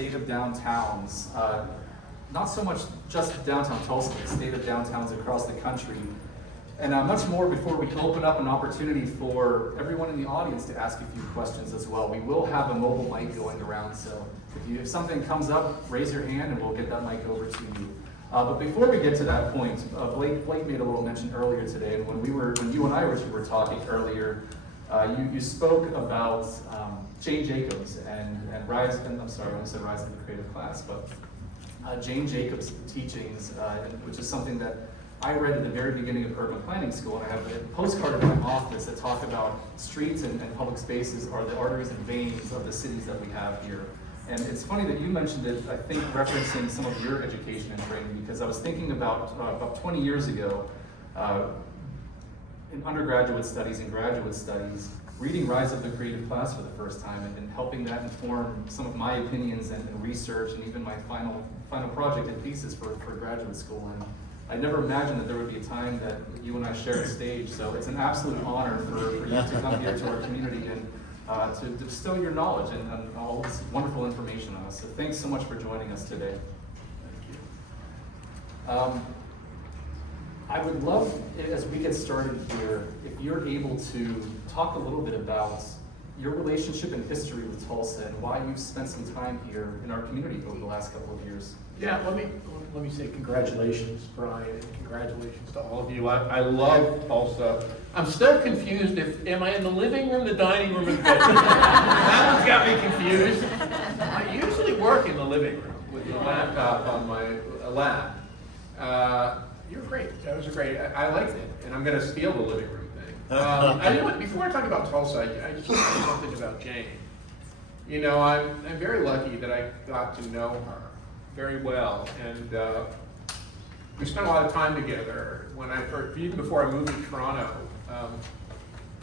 State of Downtowns, not so much just downtown Tulsa, but State of Downtowns across the country. And much more before we open up an opportunity for everyone in the audience to ask a few questions as well. We will have a mobile mic going around, so if something comes up, raise your hand and we'll get that mic over to you. But before we get to that point, Blake made a little mention earlier today, and when you and I were talking earlier, you spoke about Jane Jacobs and Rise, and I'm sorry, I almost said Rise of the Creative Class, but Jane Jacobs' teachings, which is something that I read at the very beginning of urban planning school, and I have a postcard in my office that talk about streets and public spaces are the arteries and veins of the cities that we have here. And it's funny that you mentioned it, I think referencing some of your education and training, because I was thinking about 20 years ago, in undergraduate studies and graduate studies, reading Rise of the Creative Class for the first time and helping that inform some of my opinions and research and even my final project and thesis for graduate school. And I never imagined that there would be a time that you and I share a stage, so it's an absolute honor for you to come here to our community and to distill your knowledge and all this wonderful information on us. So thanks so much for joining us today. Thank you. I would love, as we get started here, if you're able to talk a little bit about your relationship and history with Tulsa and why you've spent some time here in our community over the last couple of years. Yeah, let me say congratulations, Brian, and congratulations to all of you. I love Tulsa. I'm still confused am I in the living room, the dining room, or the bedroom? That one's got me confused. I usually work in the living room with the laptop on my lap. You're great. That was great. I liked it, and I'm going to steal the living room thing. Before I talk about Tulsa, I just want to say something about Jane. You know, I'm very lucky that I got to know her very well, and we spent a lot of time together. Even before I moved to Toronto,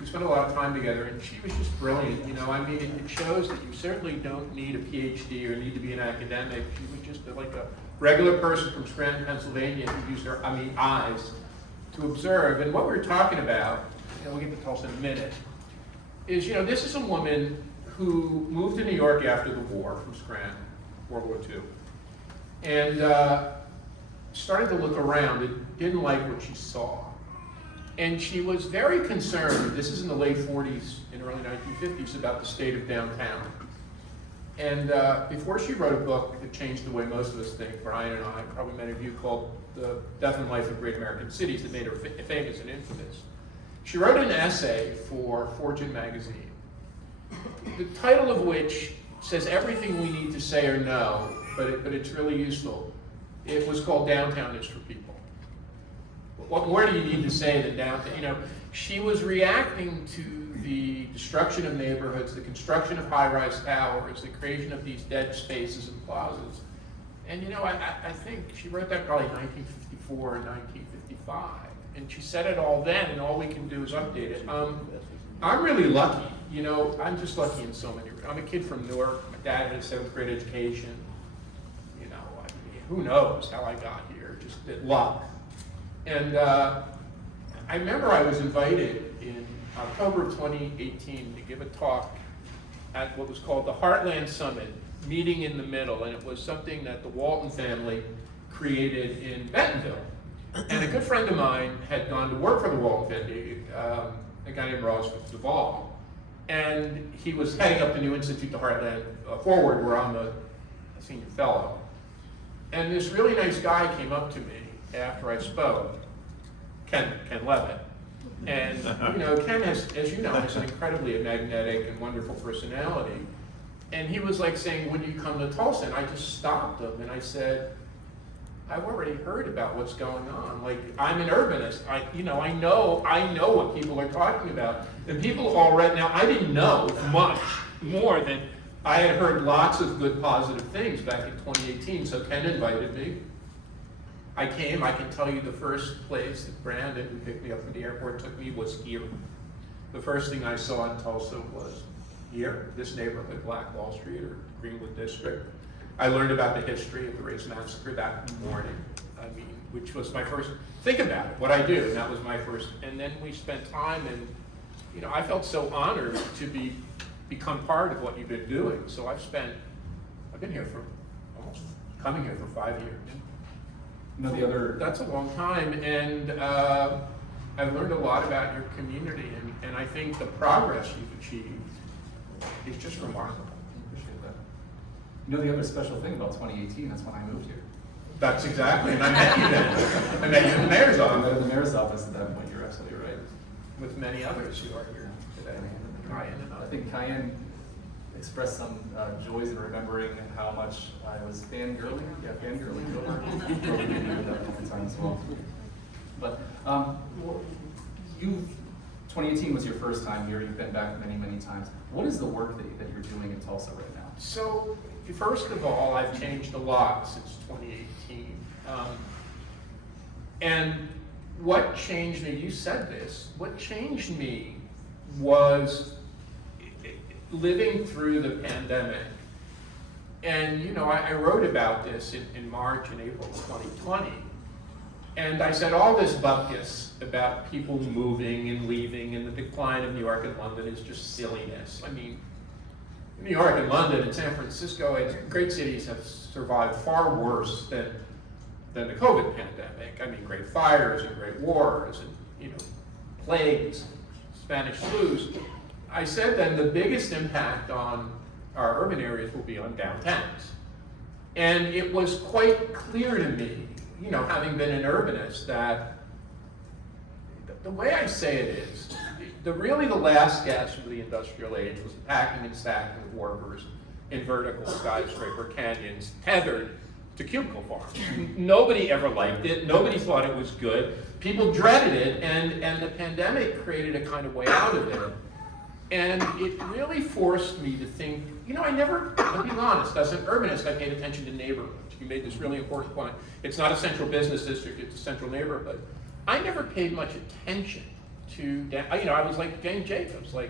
we spent a lot of time together, and she was just brilliant. You know, I mean, it shows that you certainly don't need a PhD or need to be an academic. She was just like a regular person from Scranton, Pennsylvania, who used her eyes to observe. And what we were talking about, and we'll get to Tulsa in a minute, is, you know, this is a woman who moved to New York after the war from Scranton, World War II, and started to look around and didn't like what she saw. And she was very concerned, this is in the late 40s and early 1950s, about the state of downtown. And before she wrote a book that changed the way most of us think, Brian and I, probably many of you, called The Death and Life of Great American Cities, that made her famous and infamous, she wrote an essay for Fortune magazine, the title of which says everything we need to say or know, but it's really useful. It was called Downtown is for People. What more do you need to say than downtown? You know, she was reacting to the destruction of neighborhoods, the construction of high-rise towers, the creation of these dead spaces and plazas. And you know, I think she wrote that probably 1954 or 1955. And she said it all then, and all we can do is update it. I'm really lucky. You know, I'm just lucky in so many ways. I'm a kid from Newark. My dad had a 7th grade education. You know, I mean, who knows how I got here, just luck. And I remember I was invited in October of 2018 to give a talk at what was called the Heartland Summit, Meeting in the Middle, and it was something that the Walton family created in Bentonville. And a good friend of mine had gone to work for the Walton family, a guy named Ross Duvall, and he was heading up the new Institute to Heartland Forward, where I'm a senior fellow. And this really nice guy came up to me after I spoke, Ken Levitt. And you know, Ken has, as you know, has an incredibly magnetic and wonderful personality. And he was like saying, "When do you come to Tulsa?" And I just stopped him and I said, "I've already heard about what's going on. Like, I'm an urbanist. I know what people are talking about. And people already, now I didn't know much more than I had heard lots of good positive things back in 2018. So Ken invited me. I came. I can tell you the first place that Brandon, who picked me up from the airport, took me was here. The first thing I saw in Tulsa was here, this neighborhood, Black Wall Street or Greenwood District. I learned about the history of the race massacre that morning, which was my first, think about it, what I do, and that was my first, and then we spent time, and you know, I felt so honored to become part of what you've been doing. So I've spent I've been here for coming here for 5 years. You know, the other, That's a long time, and I've learned a lot about your community, and I think the progress you've achieved is just remarkable. appreciate that. You know, the other special thing about 2018, that's when I moved here. That's exactly, and I met you then. I met you in the mayor's I met office, in the mayor's office at that point, you're absolutely right. with many others who are here today. Ryan and I others. think Cayenne expressed some joys in remembering how much I was fangirling over at the time as well. But you, 2018 was your first time here. You've been back many, many times. What is the work that you're doing in Tulsa right now? So, first of all, I've changed a lot since 2018. And what changed me, you said this, what changed me was living through the pandemic. And, you know, I wrote about this in March and April of 2020. And I said all this bupkis about people moving and leaving and the decline of New York and London is just silliness. I mean, New York and London and San Francisco, and great cities have survived far worse than the COVID pandemic. I mean, great fires and great wars and, you know, plagues, Spanish flus. I said then the biggest impact on our urban areas will be on downtowns. And it was quite clear to me, you know, having been an urbanist, that the way I say it is, really the last gasp of the industrial age was the packing and stacking of workers in vertical skyscraper canyons tethered to cubicle farms. Nobody ever liked it. Nobody thought it was good. People dreaded it, and the pandemic created a kind of way out of it. And it really forced me to think, you know, I'll be honest, as an urbanist, I paid attention to neighborhoods. You made this really important point. It's not a central business district, it's a central neighborhood. I never paid much attention to, you know, I was like Jane Jacobs, like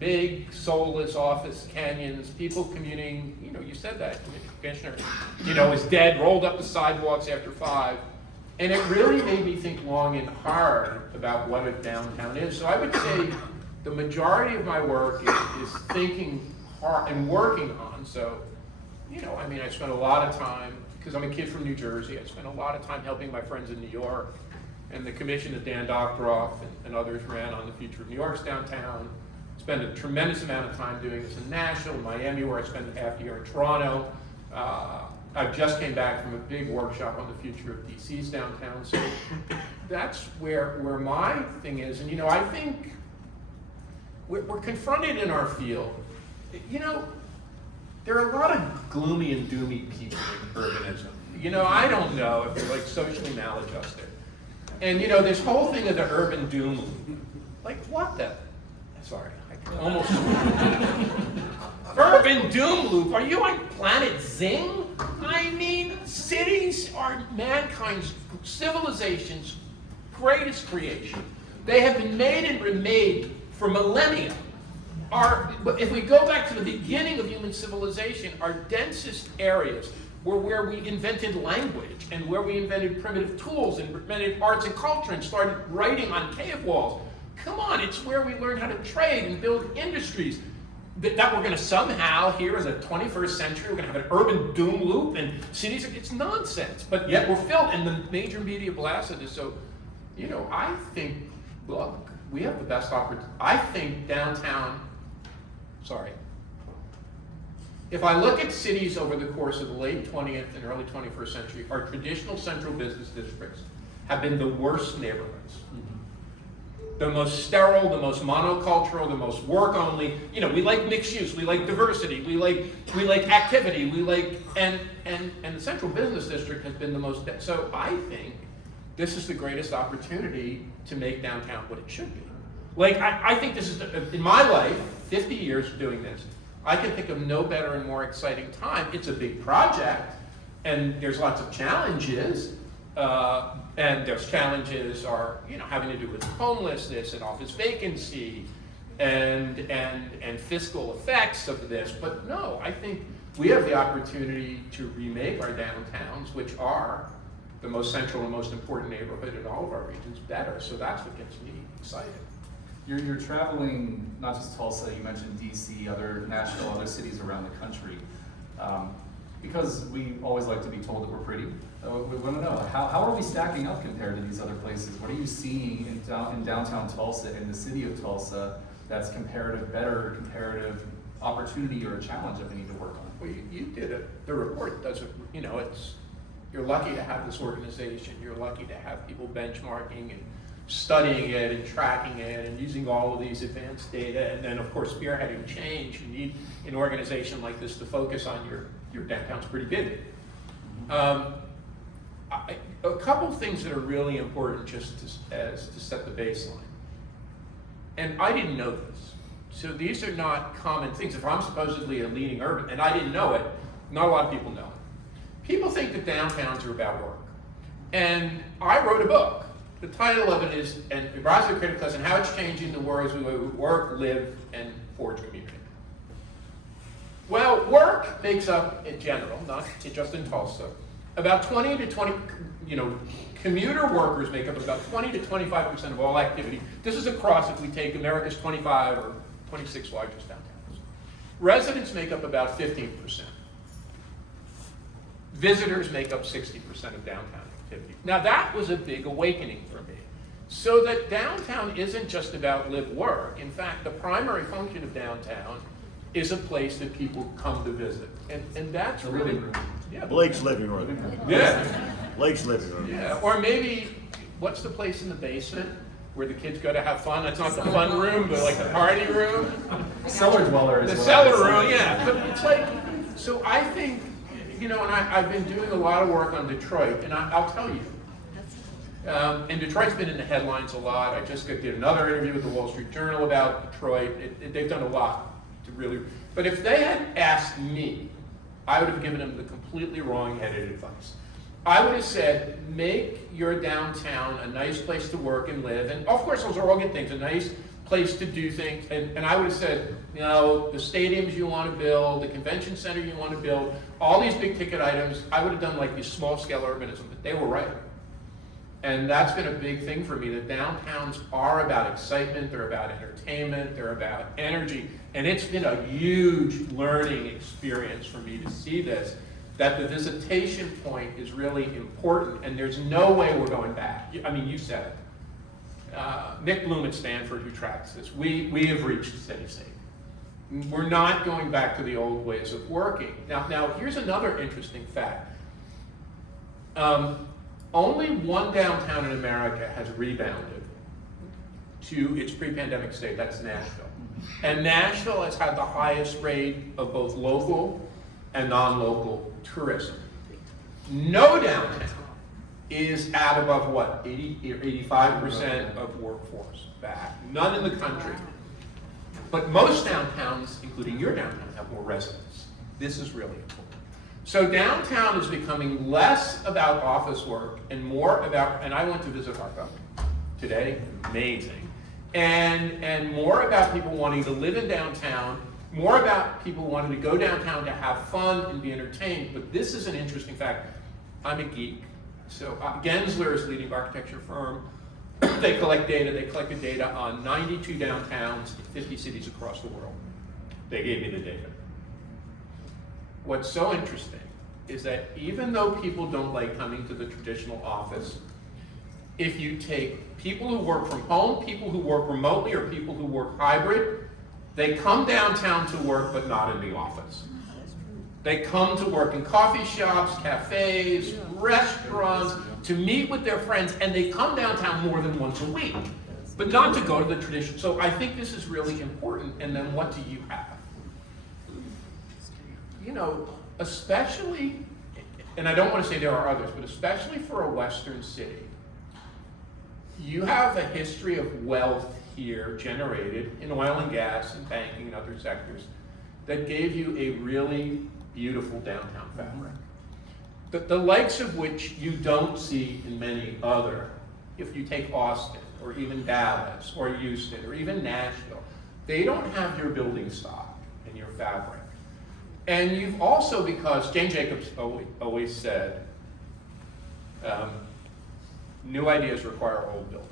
big, soulless office canyons, people commuting, you know, you said that, Commissioner, you know, is dead, rolled up the sidewalks after 5. And it really made me think long and hard about what a downtown is. So I would say the majority of my work is thinking hard and working on. So, you know, I mean, I spent a lot of time, because I'm a kid from New Jersey, I spent a lot of time helping my friends in New York, and the commission that Dan Doctoroff and others ran on the future of New York's downtown. Spent a tremendous amount of time doing this in Nashville, in Miami, where I spent half a year in Toronto. I just came back from a big workshop on the future of DC's downtown. So that's where my thing is. And, you know, I think we're confronted in our field. You know, there are a lot of gloomy and doomy people in urbanism. You know, I don't know if they're like socially maladjusted. And, you know, this whole thing of the urban doom, like what the, sorry, I almost, urban doom loop, are you on planet Zing? I mean, cities are mankind's, civilization's greatest creation. They have been made and remade for millennia. If we go back to the beginning of human civilization, our densest areas were where we invented language and where we invented primitive tools and invented arts and culture and started writing on cave walls. Come on, it's where we learned how to trade and build industries that we're going to somehow, here in the 21st century, we're going to have an urban doom loop and cities, it's nonsense. But yet we're filled, and the major media blasted us. So, you know, I think, look, we have the best opportunity. I think downtown, if I look at cities over the course of the late 20th and early 21st century, our traditional central business districts have been the worst neighborhoods. The most sterile, the most monocultural, the most work only. You know, we like mixed use, we like diversity, we like activity, and the central business district has been the most, so I think this is the greatest opportunity to make downtown what it should be. Like, I think this is, in my life, 50 years of doing this, I can think of no better and more exciting time. It's a big project, and there's lots of challenges, and those challenges are, you know, having to do with homelessness and office vacancy and fiscal effects of this. But no, I think we have the opportunity to remake our downtowns, which are the most central and most important neighborhood in all of our regions, better. So that's what gets me excited. You're traveling, not just Tulsa, you mentioned DC, other Nashville, other cities around the country. because we always like to be told that we're pretty, we want to know, how are we stacking up compared to these other places? What are you seeing in downtown Tulsa, in the city of Tulsa, that's better comparative opportunity or a challenge that we need to work on? Well, you did it. The report does it. You know, you're lucky to have this organization. You're lucky to have people benchmarking and studying it and tracking it and using all of these advanced data, and then of course spearheading change. You need an organization like this to focus on your downtown's pretty big. A couple things that are really important just to set the baseline. And I didn't know this. So these are not common things. If I'm supposedly a leading urban, and I didn't know it, not a lot of people know it. People think that downtowns are about work. And I wrote a book. The title of it is Rise of the Creative Class and How It's Changing the Way we Work, Live, and Forge Community. Well, work makes up, in general, not just in Tulsa, about 20 to 20, commuter workers make up about 20 to 25% of all activity. This is across, if we take America's 25 or 26 largest downtowns. Residents make up about 15%. Visitors make up 60% of downtown activity. Now that was a big awakening for me. So that downtown isn't just about live work. In fact, the primary function of downtown is a place that people come to visit. And that's The really, living room. yeah. Blake's living room. Yeah. Blake's living room. Yeah, or maybe, what's the place in the basement where the kids go to have fun? That's not the fun room, but like the party room. Cellar dweller is The what cellar I room, say. yeah. But it's like, so I think, and I've been doing a lot of work on Detroit, and I'll tell you. And Detroit's been in the headlines a lot. I just did another interview with the Wall Street Journal about Detroit. They've done a lot to really, but if they had asked me, I would have given them the completely wrong-headed advice. I would have said, make your downtown a nice place to work and live, and of course those are all good things, a nice place to do things, and I would have said, the stadiums you want to build, the convention center you want to build, all these big ticket items, I would have done like these small-scale urbanism, but they were right. And that's been a big thing for me, that downtowns are about excitement, they're about entertainment, they're about energy, and it's been a huge learning experience for me to see this, that the visitation point is really important, and there's no way we're going back. I mean, you said it. Nick Bloom at Stanford, who tracks this, we have reached steady state. We're not going back to the old ways of working. Now here's another interesting fact. Only one downtown in America has rebounded to its pre-pandemic state, that's Nashville. And Nashville has had the highest rate of both local and non-local tourism. No downtown is at above what, 80 or 85% of workforce back. None in the country. But most downtowns, including your downtown, have more residents. This is really important. So downtown is becoming less about office work and more about, and I went to visit Harco today, amazing, and more about people wanting to live in downtown, more about people wanting to go downtown to have fun and be entertained. But this is an interesting fact. I'm a geek. So Gensler is a leading architecture firm. They collect data. They collected data on 92 downtowns in 50 cities across the world. They gave me the data. What's so interesting is that even though people don't like coming to the traditional office, if you take people who work from home, people who work remotely, or people who work hybrid, they come downtown to work but not in the office. They come to work in coffee shops, cafes, restaurants, to meet with their friends, and they come downtown more than once a week, but not to go to the tradition. So I think this is really important. And then what do you have? Especially, and I don't want to say there are others, but especially for a Western city, you have a history of wealth here generated in oil and gas and banking and other sectors that gave you a really beautiful downtown fabric. The likes of which you don't see in many other, if you take Austin or even Dallas or Houston or even Nashville, they don't have your building stock and your fabric. And you've also, because Jane Jacobs always said, new ideas require old buildings.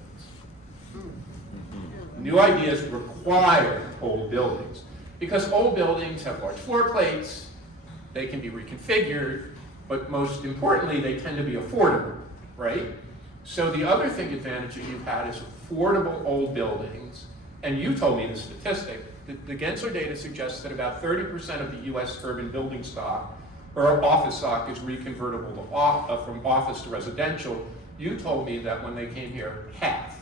New ideas require old buildings, because old buildings have large floor plates, they can be reconfigured, but most importantly, they tend to be affordable, right? So the other thing advantage that you've had is affordable old buildings, and you told me the statistic. The Gensler data suggests that about 30% of the US urban building stock, or office stock, is reconvertible to from office to residential. You told me that when they came here, half.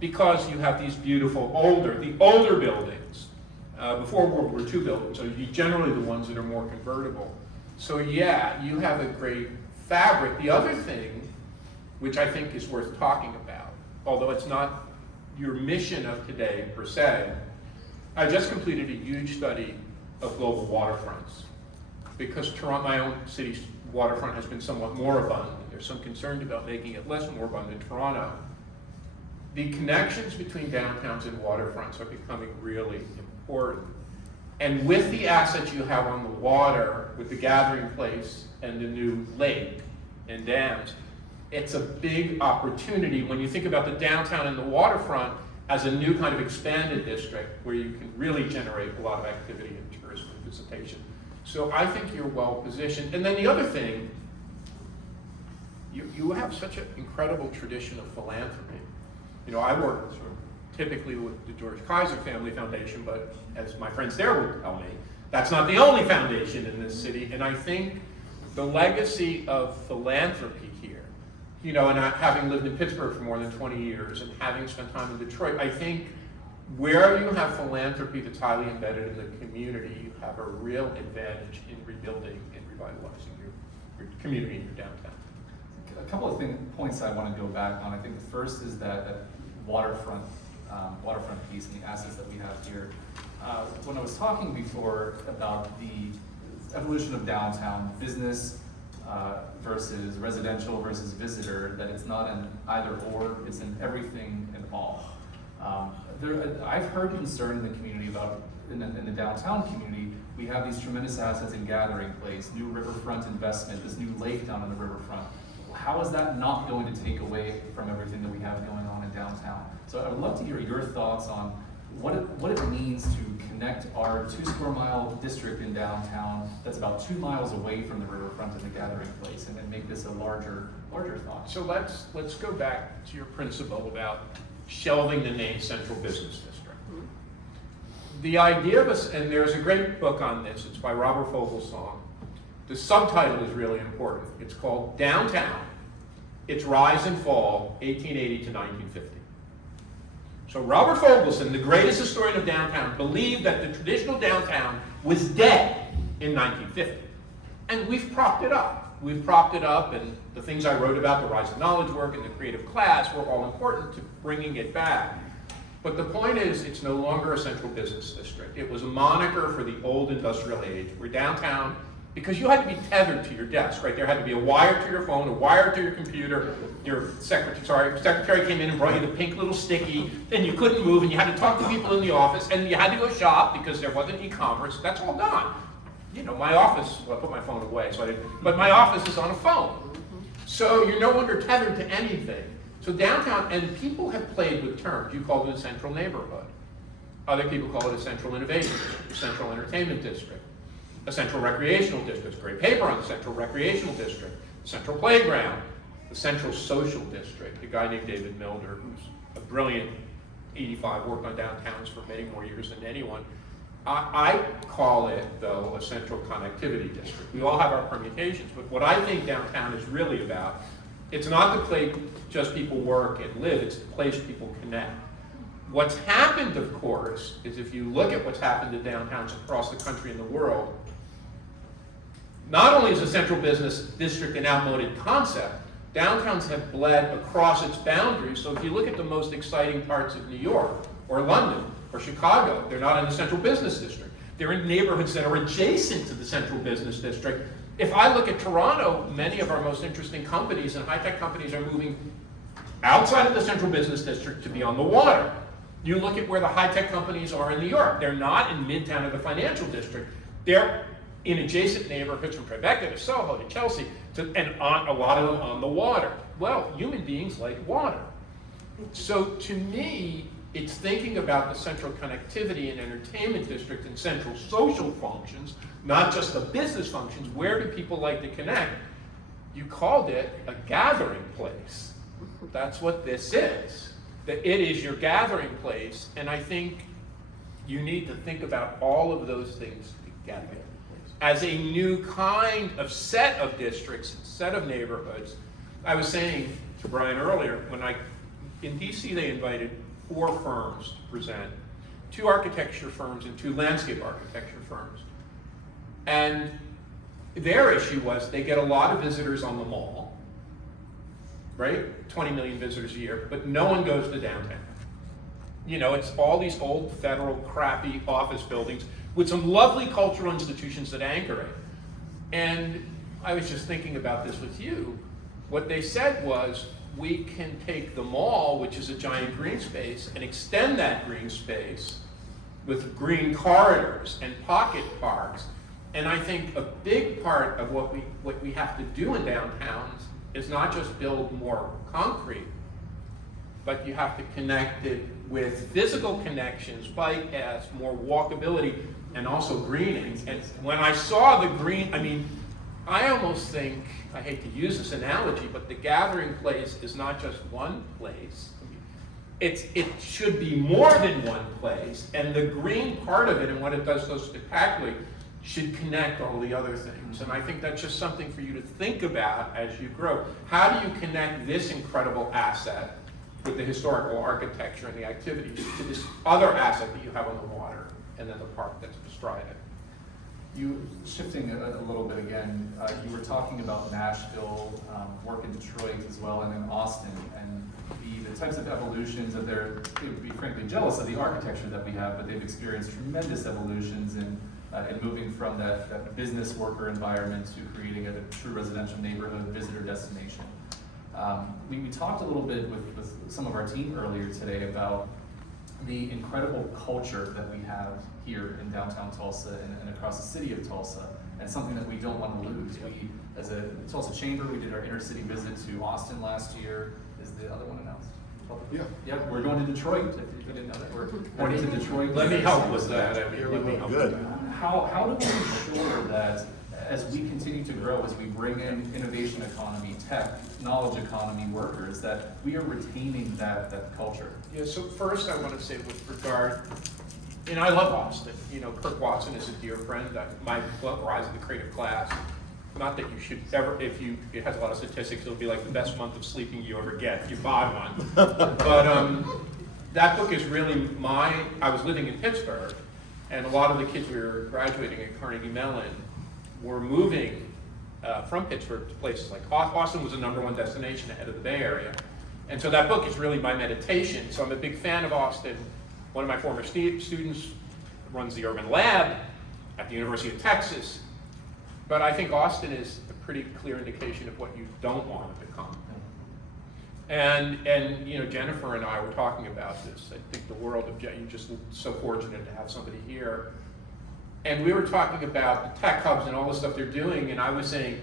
Because you have these beautiful the older buildings, before World War II buildings, so generally the ones that are more convertible. So yeah, you have a great fabric. The other thing, which I think is worth talking about, although it's not your mission of today per se, I just completed a huge study of global waterfronts. Because Toronto, my own city's waterfront has been somewhat more abundant. There's some concern about making it less more abundant in Toronto. The connections between downtowns and waterfronts are becoming really important. And with the assets you have on the water, with the gathering place and the new lake and dams, it's a big opportunity when you think about the downtown and the waterfront as a new kind of expanded district where you can really generate a lot of activity and tourism and visitation. So I think you're well positioned. And then the other thing, you have such an incredible tradition of philanthropy. You know, I work typically with the George Kaiser Family Foundation, but as my friends there would tell me, that's not the only foundation in this city. And I think the legacy of philanthropy here, you know, and having lived in Pittsburgh for more than 20 years and having spent time in Detroit, I think where you have philanthropy that's highly embedded in the community, you have a real advantage in rebuilding and revitalizing your community and your downtown. A couple of points I want to go back on. I think the first is that waterfront piece and the assets that we have here. When I was talking before about the evolution of downtown, business versus residential versus visitor, that it's not an either or, it's an everything and all. I've heard concern in the community about, in the downtown community, we have these tremendous assets in Gathering Place, new riverfront investment, this new lake down on the riverfront. How is that not going to take away from everything that we have going on in downtown? So I would love to hear your thoughts on what it means to connect our 2 square mile district in downtown that's about 2 miles away from the riverfront and the Gathering Place, and make this a larger thought. So let's go back to your principle about shelving the name Central Business District. The idea of us, and there's a great book on this, it's by Robert Fogelsong. The subtitle is really important. It's called Downtown, Its Rise and Fall, 1880 to 1950. So Robert Fogelson, the greatest historian of downtown, believed that the traditional downtown was dead in 1950. And we've propped it up. We've propped it up, and the things I wrote about, the rise of knowledge work and the creative class, were all important to bringing it back. But the point is, it's no longer a central business district. It was a moniker for the old industrial age, where downtown, because you had to be tethered to your desk, right? There had to be a wire to your phone, a wire to your computer. Your secretary came in and brought you the pink little sticky, and you couldn't move, and you had to talk to people in the office, and you had to go shop because there wasn't e-commerce. That's all gone. You know, my office, well, I put my phone away, but my office is on a phone. So you're no longer tethered to anything. So downtown, and people have played with terms. You call it a central neighborhood. Other people call it a central innovation district, a central entertainment district, a central recreational district. There's a great paper on the central recreational district, central playground, the central social district. A guy named David Milner, who's a brilliant 85, worked on downtowns for many more years than anyone. I call it, though, a central connectivity district. We all have our permutations, but what I think downtown is really about, it's not the place just people work and live, it's the place people connect. What's happened, of course, is if you look at what's happened to downtowns across the country and the world, not only is a central business district an outmoded concept, downtowns have bled across its boundaries. So if you look at the most exciting parts of New York or London or Chicago, they're not in the central business district. They're in neighborhoods that are adjacent to the central business district. If I look at Toronto, many of our most interesting companies and high-tech companies are moving outside of the central business district to be on the water. You look at where the high-tech companies are in New York. They're not in Midtown or the financial district. They're in adjacent neighborhoods from Tribeca to Soho to Chelsea, and on, a lot of them on the water. Well, human beings like water. So to me, It's thinking about the central connectivity and entertainment district and central social functions, not just the business functions. Where do people like to connect? You called it a gathering place. That's what this is. That it is your gathering place, and I think you need to think about all of those things together as a new kind of set of districts, set of neighborhoods. I was saying to Brian earlier, in DC they invited 4 firms to present, 2 architecture firms and 2 landscape architecture firms. And their issue was they get a lot of visitors on the mall, right? 20 million visitors a year, but no one goes to downtown. You know, it's all these old federal crappy office buildings with some lovely cultural institutions that anchor it. And I was just thinking about this with you. What they said was, we can take the mall, which is a giant green space, and extend that green space with green corridors and pocket parks. And I think a big part of what we have to do in downtowns is not just build more concrete, but you have to connect it with physical connections, bike paths, more walkability, and also greening. And when I saw the green, I mean, I almost think, I hate to use this analogy, but the gathering place is not just one place. It should be more than one place, and the green part of it and what it does so spectacularly should connect all the other things. And I think that's just something for you to think about as you grow. How do you connect this incredible asset with the historical architecture and the activities to this other asset that you have on the water and then the park that's bestride it? You, shifting a little bit again, you were talking about Nashville, work in Detroit as well, and then Austin, and the types of evolutions that they would be frankly jealous of the architecture that we have, but they've experienced tremendous evolutions in moving from that business worker environment to creating a true residential neighborhood visitor destination. We talked a little bit with some of our team earlier today about the incredible culture that we have here in downtown Tulsa and across the city of Tulsa, and something that we don't want to lose. We, as a Tulsa Chamber, we did our intercity visit to Austin last year. Is the other one announced? Yeah. Yep, we're going to Detroit, if you didn't know that. We're going to Detroit. Let me help with that. I mean, let me help with that. How do we ensure that as we continue to grow, as we bring in innovation economy, tech, knowledge economy workers, that we are retaining that culture? Yeah, so first I want to say with regard, and I love Austin. You know, Kirk Watson is a dear friend. My book, Rise of the Creative Class, not that you should ever, it has a lot of statistics, it'll be like the best month of sleeping you ever get if you buy one. But that book is really I was living in Pittsburgh, and a lot of the kids we were graduating at Carnegie Mellon were moving from Pittsburgh to places like Austin was the #1 destination ahead of the Bay Area. And so that book is really my meditation. So I'm a big fan of Austin. One of my former students runs the Urban Lab at the University of Texas. But I think Austin is a pretty clear indication of what you don't want to become. And you know, Jennifer and I were talking about this. I think the world of you're just so fortunate to have somebody here. And we were talking about the tech hubs and all the stuff they're doing, and I was saying,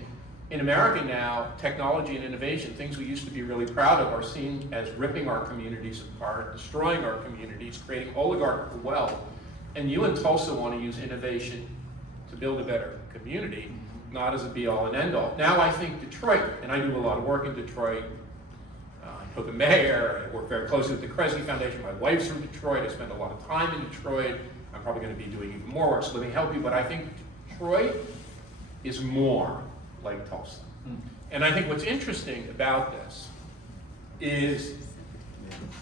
in America now, technology and innovation, things we used to be really proud of, are seen as ripping our communities apart, destroying our communities, creating oligarchical wealth. And you in Tulsa want to use innovation to build a better community, not as a be-all and end-all. Now I think Detroit, and I do a lot of work in Detroit, I know the mayor, I work very closely with the Kresge Foundation, my wife's from Detroit, I spend a lot of time in Detroit, I'm probably going to be doing even more work, so Living Healthy, but I think Detroit is more like Tulsa. And I think what's interesting about this is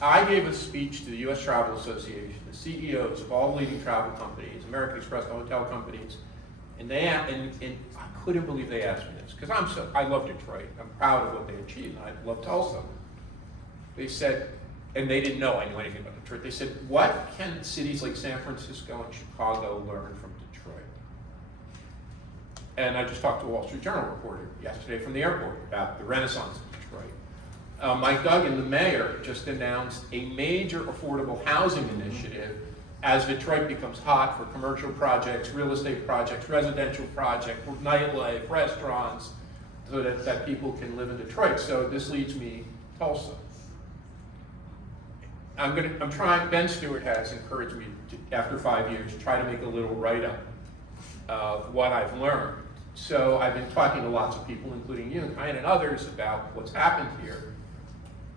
I gave a speech to the U.S. Travel Association, the CEOs of all the leading travel companies, American Express, the hotel companies, and I couldn't believe they asked me this, because I love Detroit, I'm proud of what they achieved, and I love Tulsa. They said, and they didn't know I knew anything about Detroit, they said, what can cities like San Francisco and Chicago learn from Detroit? And I just talked to a Wall Street Journal reporter yesterday from the airport about the Renaissance of Detroit. Mike Duggan, the mayor, just announced a major affordable housing initiative as Detroit becomes hot for commercial projects, real estate projects, residential projects, nightlife, restaurants, so that people can live in Detroit. So this leads me to Tulsa. I'm trying, Ben Stewart has encouraged me to, after 5 years, try to make a little write-up of what I've learned. So I've been talking to lots of people, including you and others, about what's happened here.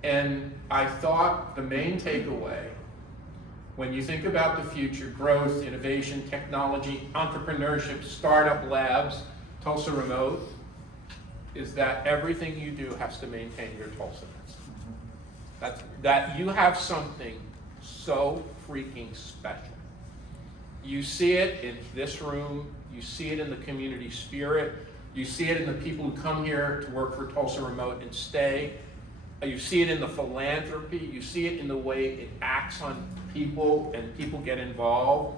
And I thought the main takeaway, when you think about the future, growth, innovation, technology, entrepreneurship, startup labs, Tulsa Remote, is that everything you do has to maintain your Tulsa-ness. That you have something so freaking special. You see it in this room, you see it in the community spirit, you see it in the people who come here to work for Tulsa Remote and stay. You see it in the philanthropy, you see it in the way it acts on people and people get involved.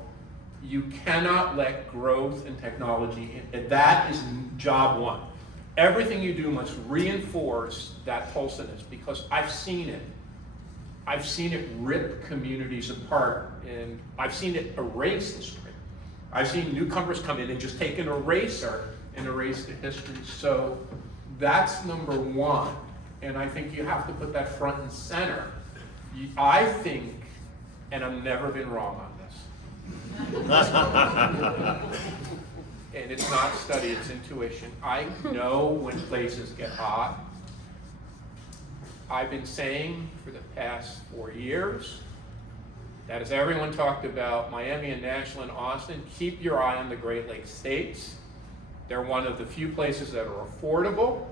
You cannot let growth and technology in. That is job one. Everything you do must reinforce that Tulsa-ness, because I've seen it. I've seen it rip communities apart, and I've seen it erase history. I've seen newcomers come in and just take an eraser and erase the history. So that's number one, and I think you have to put that front and center. I think, and I've never been wrong on this, and it's not study, it's intuition. I know when places get hot. I've been saying for the past 4 years that, as everyone talked about Miami and Nashville and Austin, keep your eye on the Great Lakes states. They're one of the few places that are affordable,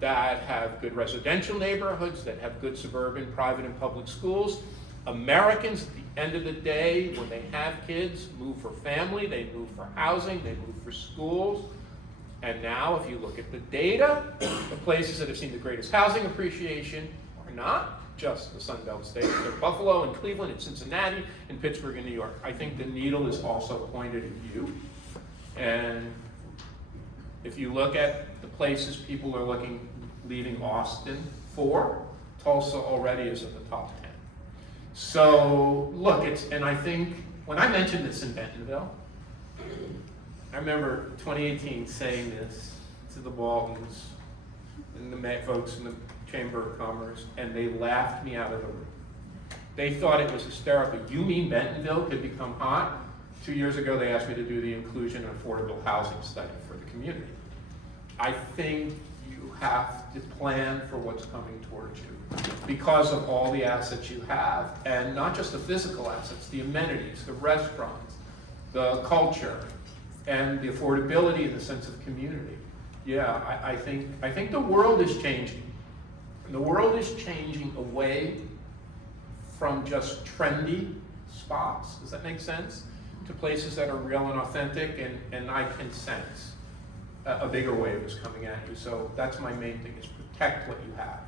that have good residential neighborhoods, that have good suburban, private, and public schools. Americans, at the end of the day, when they have kids, move for family, they move for housing, they move for schools. And now, if you look at the data, the places that have seen the greatest housing appreciation are not just the Sun Belt states. They're Buffalo and Cleveland and Cincinnati and Pittsburgh and New York. I think the needle is also pointed at you. And if you look at the places people are leaving Austin for, Tulsa already is in the top 10. So look, and I think when I mentioned this in Bentonville, I remember 2018 saying this to the Waltons and the folks in the Chamber of Commerce, and they laughed me out of the room. They thought it was hysterical. You mean Bentonville could become hot? 2 years ago, they asked me to do the inclusion and affordable housing study for the community. I think you have to plan for what's coming towards you because of all the assets you have, and not just the physical assets, the amenities, the restaurants, the culture, and the affordability and the sense of community. Yeah, I think the world is changing. The world is changing away from just trendy spots, does that make sense? To places that are real and authentic, and I can sense a bigger wave is coming at you. So that's my main thing, is protect what you have.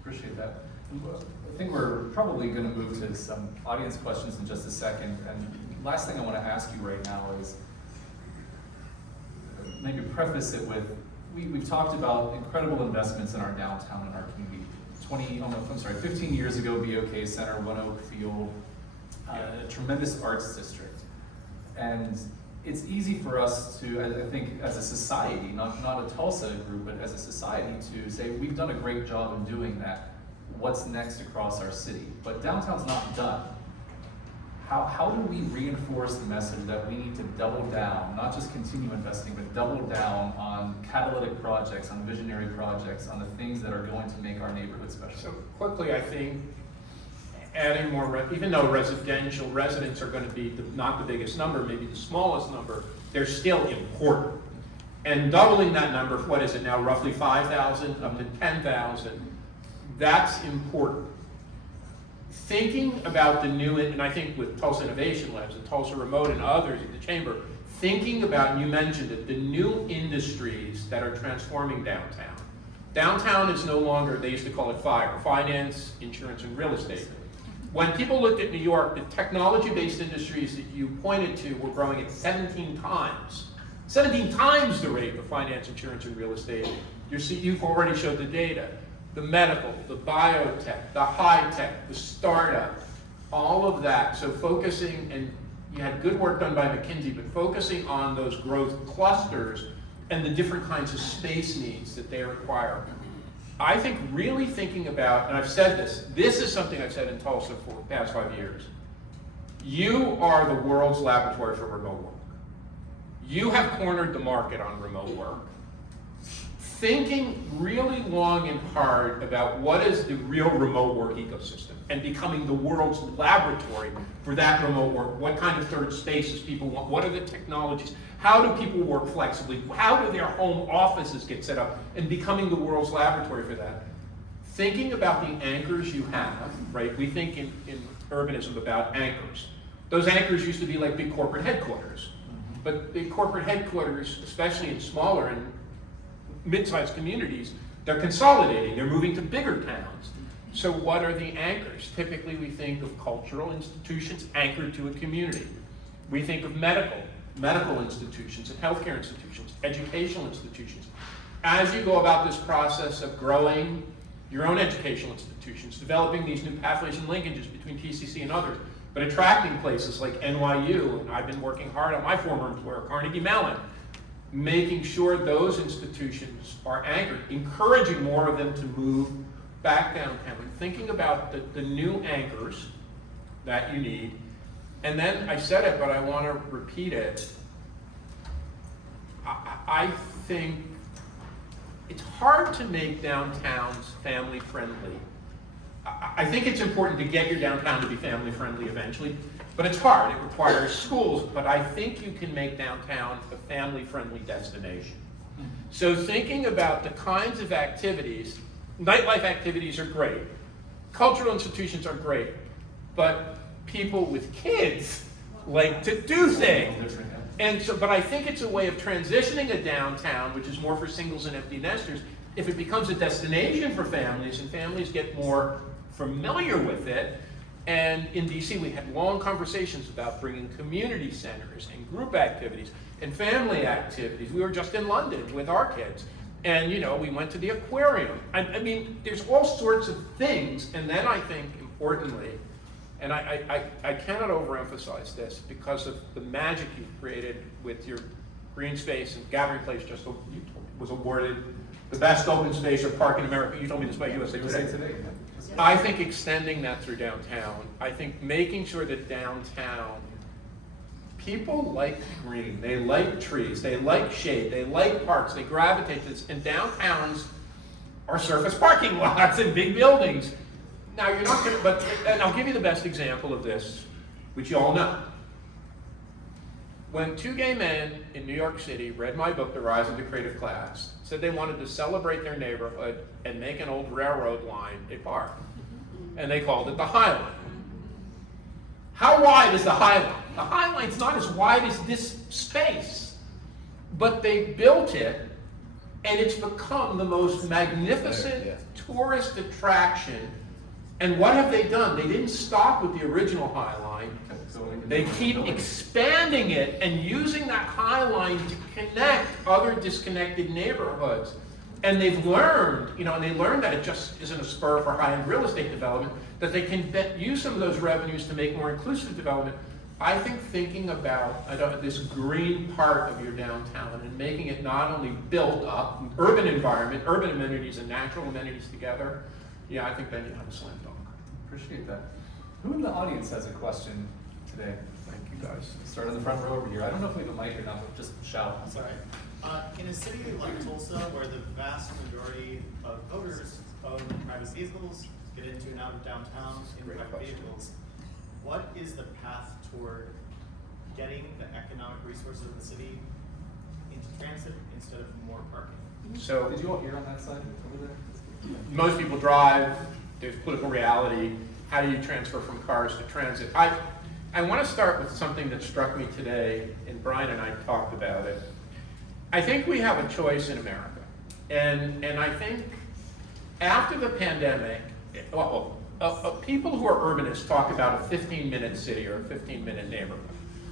Appreciate that. I think we're probably going to move to some audience questions in just a second. And last thing I want to ask you right now is, maybe preface it with, we've talked about incredible investments in our downtown and our community. 15 years ago, BOK Center, One Oak Field, a tremendous arts district. And it's easy for us to, I think, as a society, not a Tulsa group, but as a society, to say we've done a great job in doing that. What's next across our city? But downtown's not done. How do we reinforce the message that we need to double down, not just continue investing, but double down on catalytic projects, on visionary projects, on the things that are going to make our neighborhood special? So quickly, I think adding more, even though residential residents are going to be not the biggest number, maybe the smallest number, they're still important. And doubling that number, what is it now, roughly 5,000 up to 10,000, that's important. Thinking about the new, and I think with Tulsa Innovation Labs and Tulsa Remote and others at the Chamber, thinking about, and you mentioned it, the new industries that are transforming downtown. Downtown is no longer, they used to call it finance, insurance, and real estate. When people looked at New York, the technology-based industries that you pointed to were growing at 17 times. 17 times the rate of finance, insurance, and real estate. You've already showed the data. The medical, the biotech, the high-tech, the startup, all of that. So focusing, and you had good work done by McKinsey, but focusing on those growth clusters and the different kinds of space needs that they require. I think really thinking about, and I've said this is something I've said in Tulsa for the past 5 years. You are the world's laboratory for remote work. You have cornered the market on remote work. Thinking really long and hard about what is the real remote work ecosystem and becoming the world's laboratory for that remote work. What kind of third spaces people want? What are the technologies? How do people work flexibly? How do their home offices get set up? And becoming the world's laboratory for that. Thinking about the anchors you have, right? We think in urbanism about anchors. Those anchors used to be like big corporate headquarters. But big corporate headquarters, especially in smaller and mid-sized communities, they're consolidating, they're moving to bigger towns. So what are the anchors? Typically we think of cultural institutions anchored to a community. We think of medical institutions and healthcare institutions, educational institutions. As you go about this process of growing your own educational institutions, developing these new pathways and linkages between TCC and others, but attracting places like NYU, and I've been working hard on my former employer, Carnegie Mellon, making sure those institutions are anchored, encouraging more of them to move back downtown, thinking about the new anchors that you need. And then I said it, but I want to repeat it. I think it's hard to make downtowns family friendly. I think it's important to get your downtown to be family friendly eventually, but it's hard. It requires schools, but I think you can make downtown a family friendly destination. So thinking about the kinds of activities, nightlife activities are great, cultural institutions are great, but people with kids like to do things. And so, but I think it's a way of transitioning a downtown, which is more for singles and empty nesters, if it becomes a destination for families and families get more familiar with it. And in DC, we had long conversations about bringing community centers and group activities and family activities. We were just in London with our kids. And, you know, we went to the aquarium. I mean, there's all sorts of things. And then I think, importantly, and I cannot overemphasize this because of the magic you've created with your green space, and Gathering Place just was awarded the best open space or park in America. You told me this by USA Today. I think extending that through downtown, I think making sure that downtown, people like green, they like trees, they like shade, they like parks, they gravitate to this, and downtowns are surface parking lots and big buildings. Now you're not gonna, but, and I'll give you the best example of this, which you all know. When two gay men in New York City read my book, The Rise of the Creative Class, said they wanted to celebrate their neighborhood and make an old railroad line a park. And they called it the High Line. How wide is the High Line? The High Line's not as wide as this space, but they built it, and it's become the most magnificent tourist attraction. And what have they done? They didn't stop with the original High Line. They keep expanding it and using that High Line to connect other disconnected neighborhoods. And they've learned, you know, and they learned that it just isn't a spur for high-end real estate development, that they can use some of those revenues to make more inclusive development. I think thinking about this green part of your downtown and making it not only built up, urban environment, urban amenities and natural amenities together, yeah, I think then you have a slam dunk. Appreciate that. Who in the audience has a question today? Thank you, guys. Start in the front row over here. I don't know if we have a mic or not, but just shout. Sorry. In a city like Tulsa, where the vast majority of voters own private vehicles, get into and out of downtown in private vehicles, what is the path toward getting the economic resources of the city into transit instead of more parking? So, Did you all hear on that side over there? most people drive, there's political reality, how do you transfer from cars to transit? I want to start with something that struck me today, and Brian and I talked about it. I think we have a choice in America, and I think after the pandemic, people who are urbanists talk about a 15-minute city or a 15-minute neighborhood.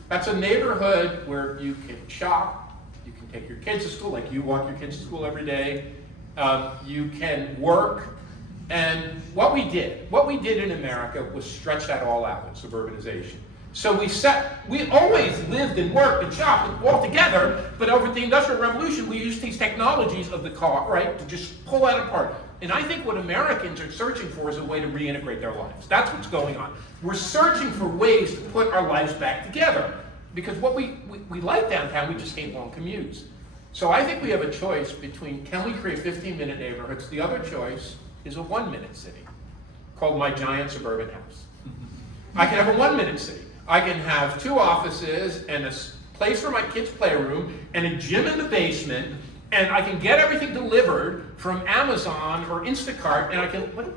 That's a neighborhood where you can shop, you can take your kids to school, like you walk your kids to school every day, you can work, and what we did in America was stretch that all out with suburbanization. So we always lived and worked and shopped all together, but over the Industrial Revolution, we used these technologies of the car, right, to just pull that apart. And I think what Americans are searching for is a way to reintegrate their lives. That's what's going on. We're searching for ways to put our lives back together. Because what we like downtown, we just hate long commutes. So I think we have a choice between, can we create 15-minute neighborhoods? The other choice is a 1-minute city called My Giant Suburban House. I can have a 1-minute city. I can have 2 offices and a place for my kids' playroom and a gym in the basement, and I can get everything delivered from Amazon or Instacart, and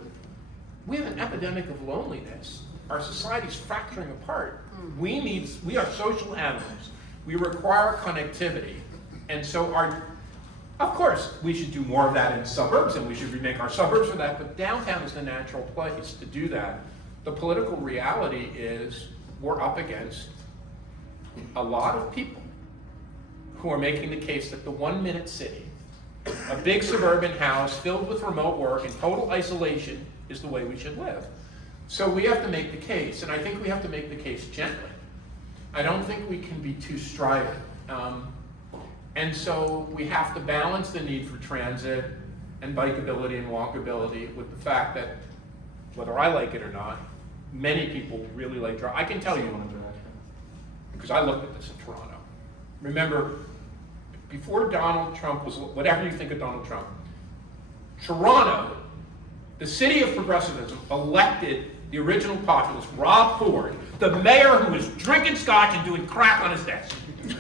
we have an epidemic of loneliness. Our society's fracturing apart. We are social animals. We require connectivity. And so of course, we should do more of that in suburbs, and we should remake our suburbs for that, but downtown is the natural place to do that. The political reality is we're up against a lot of people who are making the case that the 1-minute city, a big suburban house filled with remote work and total isolation, is the way we should live. So we have to make the case, and I think we have to make the case gently. I don't think we can be too strident. And so we have to balance the need for transit and bikeability and walkability with the fact that, whether I like it or not, many people really like driving. I can tell you, because I looked at this in Toronto. Remember, before Donald Trump was, whatever you think of Donald Trump, Toronto, the city of progressivism, elected the original populist, Rob Ford, the mayor who was drinking scotch and doing crack on his desk.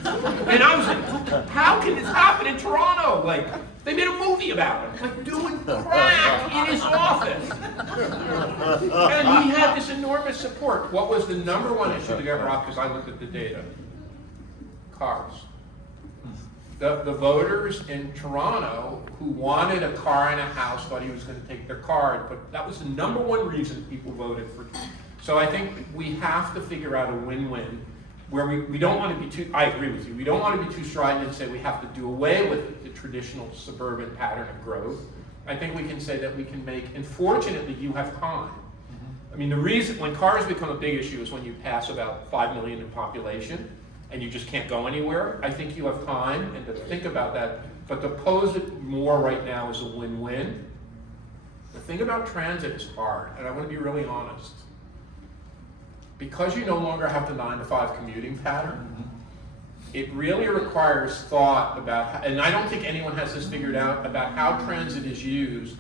And I was like, how can this happen in Toronto? Like, they made a movie about him, like doing crack in his office. And he had this enormous support. What was the number one issue to get Rob? Because I looked at the data. Cars. The voters in Toronto who wanted a car and a house thought he was going to take their car, but that was the number one reason people voted for him. So I think we have to figure out a win-win where we don't want to be too, I agree with you, we don't want to be too strident and say we have to do away with the traditional suburban pattern of growth. I think we can say that we can make, and fortunately you have time. I mean, the reason, when cars become a big issue is when you pass about 5 million in population and you just can't go anywhere. I think you have time and to think about that, but to pose it more right now is a win-win. The thing about transit is hard, and I want to be really honest. Because you no longer have the 9-to-5 commuting pattern, it really requires thought about, and I don't think anyone has this figured out, about how transit is used.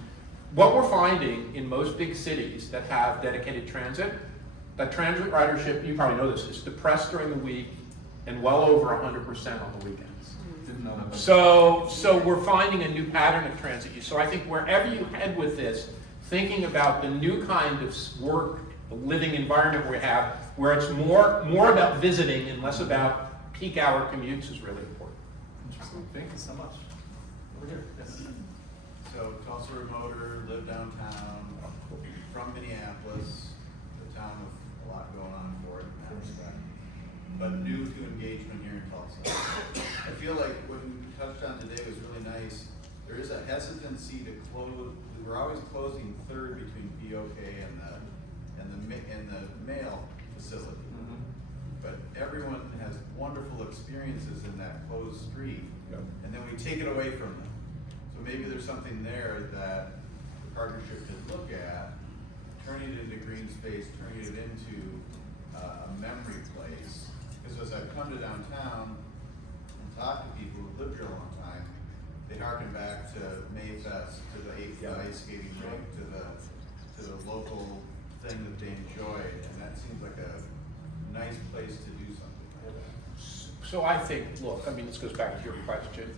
What we're finding in most big cities that have dedicated transit, that transit ridership, you probably know this, is depressed during the week and well over 100% on the weekends. Didn't know that. So we're finding a new pattern of transit use. So I think wherever you head with this, thinking about the new kind of work, living environment we have, where it's more about visiting and less about peak hour commutes is really important. Interesting. Thank you so much. Over here. Yes. So Tulsa remoter, live downtown, from Minneapolis, the town with a lot going on for it in that respect, but new to engagement here in Tulsa. I feel like what we touched on today was really nice. There is a hesitancy to close. We're always closing third between BOK and the mail facility. But everyone has wonderful experiences in that closed street, and then we take it away from them. So maybe there's something there that the partnership could look at, turning it into green space, turning it into a memory place. Because as I've come to downtown and talked to people who lived here a long time, they harken back to Mayfest, to the ice skating rink, to the local thing that they enjoyed, and that seems like a nice place to do something like that. So I think, look, I mean, this goes back to your question.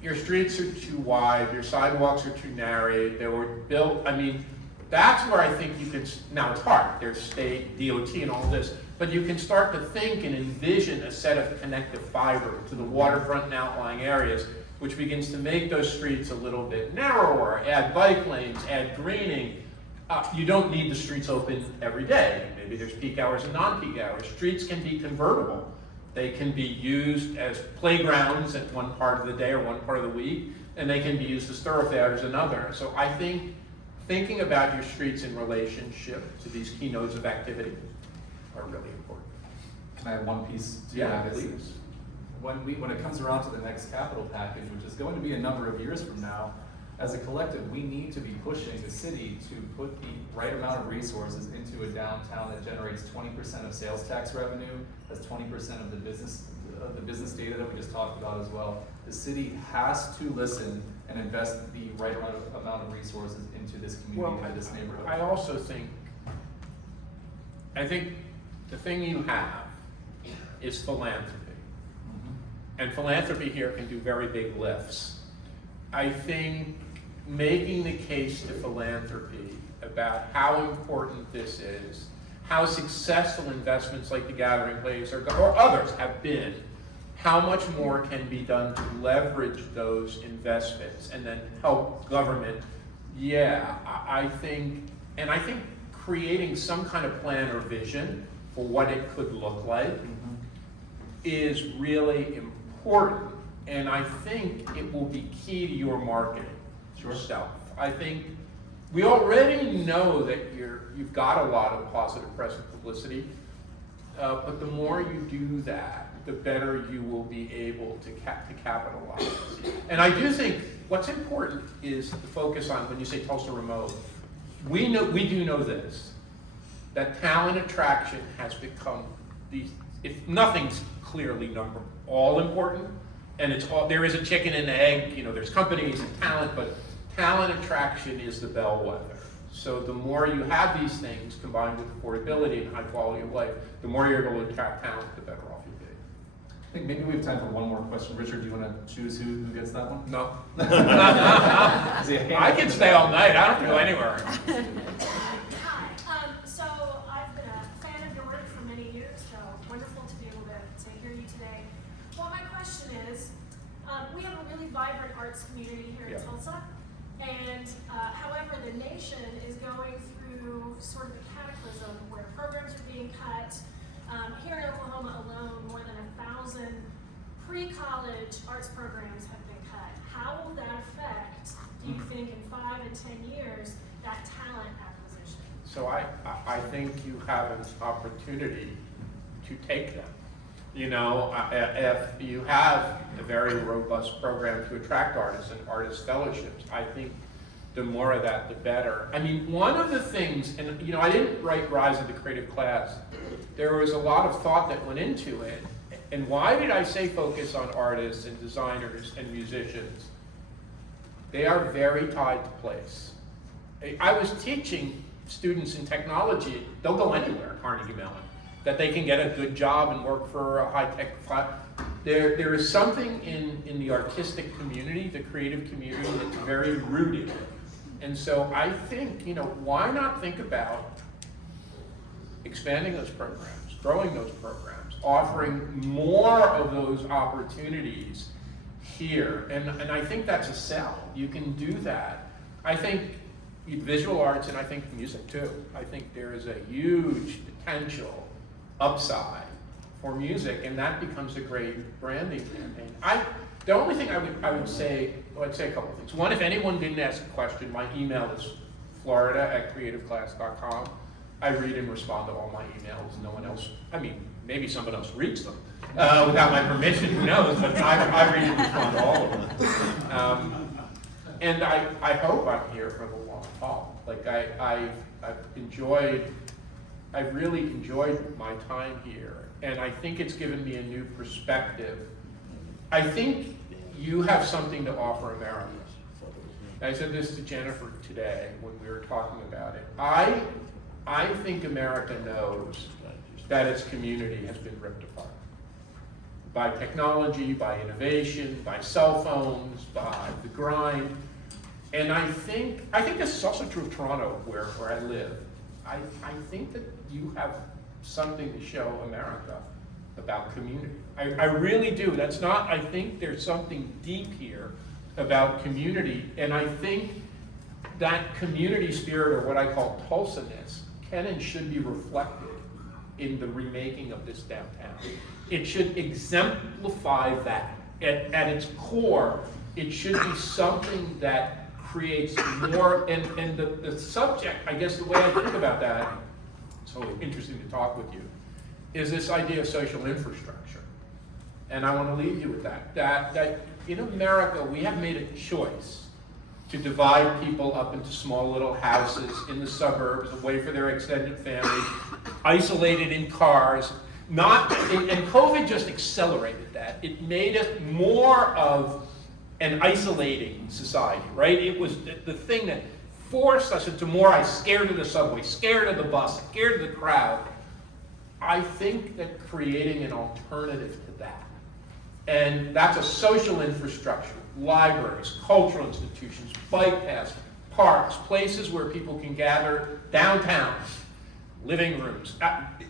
Your streets are too wide, your sidewalks are too narrow, they were built, I mean, that's where I think you can, now it's hard, there's state, DOT and all this, but you can start to think and envision a set of connective fiber to the waterfront and outlying areas, which begins to make those streets a little bit narrower, add bike lanes, add greening. You don't need the streets open every day. Maybe there's peak hours and non-peak hours. Streets can be convertible. They can be used as playgrounds at one part of the day or one part of the week, and they can be used as thoroughfares another. So I think thinking about your streets in relationship to these key nodes of activity are really important. Can I have one piece to Yeah, that? please. When it comes around to the next capital package, which is going to be a number of years from now, as a collective, we need to be pushing the city to put the right amount of resources into a downtown that generates 20% of sales tax revenue, has 20% of the business data that we just talked about as well. The city has to listen and invest the right amount of resources into this community and this neighborhood. I also think the thing you have is philanthropy. And philanthropy here can do very big lifts. I think making the case to philanthropy about how important this is, how successful investments like the Gathering Place or others have been, how much more can be done to leverage those investments and then help government. Yeah, I think creating some kind of plan or vision for what it could look like is really important. And I think it will be key to your marketing yourself. I think we already know that you've got a lot of positive press and publicity, but the more you do that, the better you will be able to capitalize. And I do think what's important is the focus on, when you say Tulsa Remote, we do know this, that talent attraction has become if nothing's clearly all important, and there is a chicken and egg, there's companies and talent, but talent attraction is the bellwether. So the more you have these things combined with affordability and high quality of life, the more you're able to attract talent, the better off you'll be. I think maybe we have time for one more question. Richard, do you want to choose who gets that one? No. Is he a hand? I can stay all night, I don't have to go anywhere. Hi, so I've been a fan of your work for many years, so wonderful to be able to hear you today. Well, my question is, we have a really vibrant arts community here in Tulsa, and however, the nation is going through sort of a cataclysm where programs are being cut. Here in Oklahoma alone, more than 1,000 pre-college arts programs have been cut. How will that affect, do you think, in 5 and 10 years, that talent acquisition? So I think you have an opportunity to take them. If you have a very robust program to attract artists and artist fellowships, I think the more of that, the better. I mean, one of the things, and I didn't write Rise of the Creative Class. There was a lot of thought that went into it. And why did I say focus on artists and designers and musicians? They are very tied to place. I was teaching students in technology, they'll go anywhere at Carnegie Mellon, that they can get a good job and work for a high-tech. There is something in the artistic community, the creative community, that's very rooted. And so I think, why not think about expanding those programs, growing those programs, offering more of those opportunities here. And I think that's a sell. You can do that. I think visual arts, and I think music too. I think there is a huge potential upside for music, and that becomes a great branding campaign. The only thing I would say, I'd say a couple of things. One, if anyone didn't ask a question, my email is florida@creativeclass.com. I read and respond to all my emails. No one else, maybe someone else reads them without my permission, who knows, but I read and respond to all of them. And I hope I'm here for the long haul. Like I've really enjoyed my time here, and I think it's given me a new perspective. I think you have something to offer America. I said this to Jennifer today when we were talking about it. I think America knows that its community has been ripped apart by technology, by innovation, by cell phones, by the grind. And I think this is also true of Toronto, where I live. I think that you have something to show America about community. I really do. I think there's something deep here about community, and I think that community spirit, or what I call Tulsa-ness, can and should be reflected in the remaking of this downtown. It should exemplify that. At its core, it should be something that creates more, and the subject, I guess the way I think about that, it's so interesting to talk with you, is this idea of social infrastructure. And I want to leave you with that. That in America, we have made a choice to divide people up into small little houses in the suburbs, away from their extended families, isolated in cars. And COVID just accelerated that. It made us more of an isolating society, right? It was the thing that forced us into more, I'm scared of the subway, scared of the bus, scared of the crowd. I think that creating an alternative to that, and that's a social infrastructure, libraries, cultural institutions, bike paths, parks, places where people can gather, downtown, living rooms.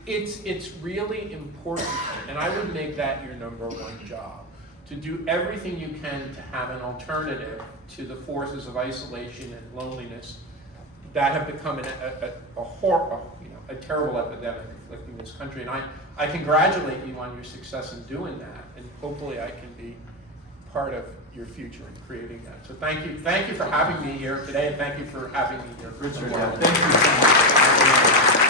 It's really important, and I would make that your number one job, to do everything you can to have an alternative to the forces of isolation and loneliness that have become a terrible epidemic afflicting this country. And I congratulate you on your success in doing that, and hopefully I can be part of your future in creating that. So thank you for having me here today, and thank you for having me here. Richard, thank you so much.